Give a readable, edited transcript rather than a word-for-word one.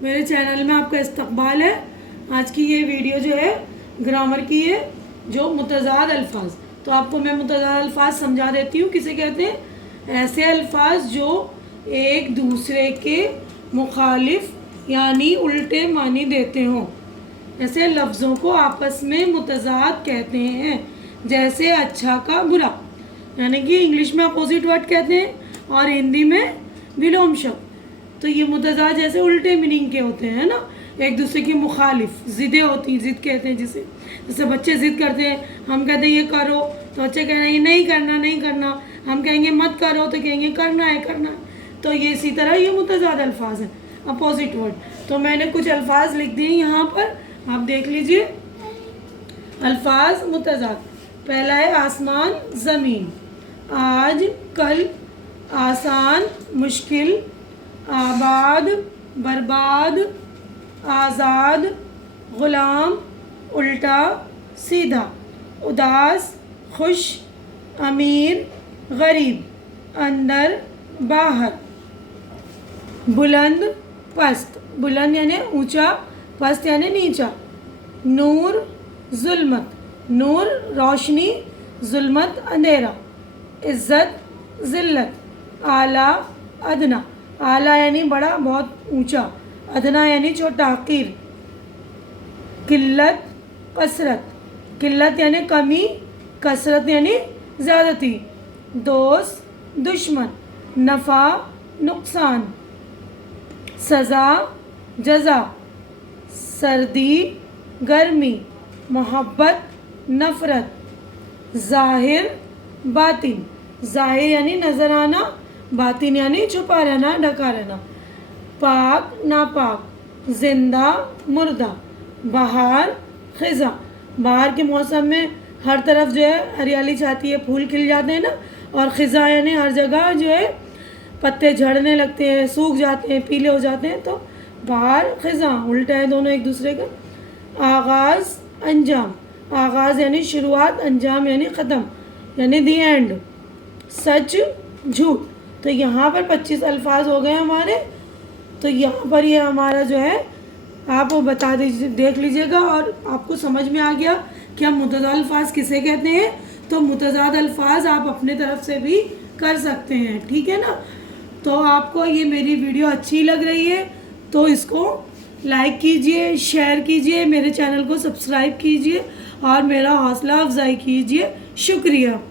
میرے چینل میں آپ کا استقبال ہے۔ آج کی یہ ویڈیو جو ہے گرامر کی ہے، جو متضاد الفاظ۔ تو آپ کو میں متضاد الفاظ سمجھا دیتی ہوں کسے کہتے ہیں۔ ایسے الفاظ جو ایک دوسرے کے مخالف یعنی الٹے معنی دیتے ہوں، ایسے لفظوں کو آپس میں متضاد کہتے ہیں۔ جیسے اچھا کا برا، یعنی کہ انگلش میں اپوزٹ ورڈ کہتے ہیں اور ہندی میں ولوم شبد۔ تو یہ متضاد جیسے الٹے میننگ کے ہوتے ہیں نا، ایک دوسرے کی مخالف ضدیں ہوتی ہیں، ضد کہتے ہیں جسے۔ جیسے بچے ضد کرتے ہیں، ہم کہتے ہیں یہ کرو تو بچے کہیں گے نہیں کرنا نہیں کرنا، ہم کہیں گے مت کرو تو کہیں گے کرنا ہے کرنا ہے۔ تو یہ اسی طرح یہ متضاد الفاظ ہیں، اپوزٹ ورڈ۔ تو میں نے کچھ الفاظ لکھ دیے یہاں پر، آپ دیکھ لیجئے۔ الفاظ متضاد، پہلا ہے آسمان زمین، آج کل، آسان مشکل، آباد برباد، آزاد غلام، الٹا سیدھا، اداس خوش، امیر غریب، اندر باہر، بلند پست، بلند یعنی اونچا، پست یعنی نیچا، نور ظلمت، نور روشنی، ظلمت اندھیرا، عزت ذلت، اعلیٰ ادنا، اعلیٰ یعنی بڑا بہت اونچا، ادنا یعنی چھوٹا حقیر، قلت کثرت، قلت یعنی کمی، کثرت یعنی زیادتی، دوست دشمن، نفع نقصان، سزا جزا، سردی گرمی، محبت نفرت، ظاہر باطن، ظاہر یعنی نظر آنا، باطن یعنی چھپا رہنا ڈھکا رہنا، پاک ناپاک، زندہ مردہ، بہار خزاں، بہار کے موسم میں ہر طرف جو ہے ہریالی چھاتی ہے، پھول کھل جاتے ہیں نا، اور خزاں یعنی ہر جگہ جو ہے پتے جھڑنے لگتے ہیں، سوکھ جاتے ہیں، پیلے ہو جاتے ہیں، تو بہار خزاں الٹا ہے دونوں ایک دوسرے کا۔ آغاز انجام، آغاز یعنی شروعات، انجام یعنی ختم یعنی دی اینڈ، سچ جھوٹ۔ تو یہاں پر 25 الفاظ ہو گئے ہمارے۔ تو یہاں پر یہ ہمارا جو ہے آپ وہ بتا دیجیے، دیکھ لیجئے گا، اور آپ کو سمجھ میں آ گیا کہ ہم متضاد الفاظ کسے کہتے ہیں۔ تو متضاد الفاظ آپ اپنے طرف سے بھی کر سکتے ہیں، ٹھیک ہے نا۔ تو آپ کو یہ میری ویڈیو اچھی لگ رہی ہے تو اس کو لائک کیجئے، شیئر کیجئے، میرے چینل کو سبسکرائب کیجئے اور میرا حوصلہ افزائی کیجئے۔ شکریہ۔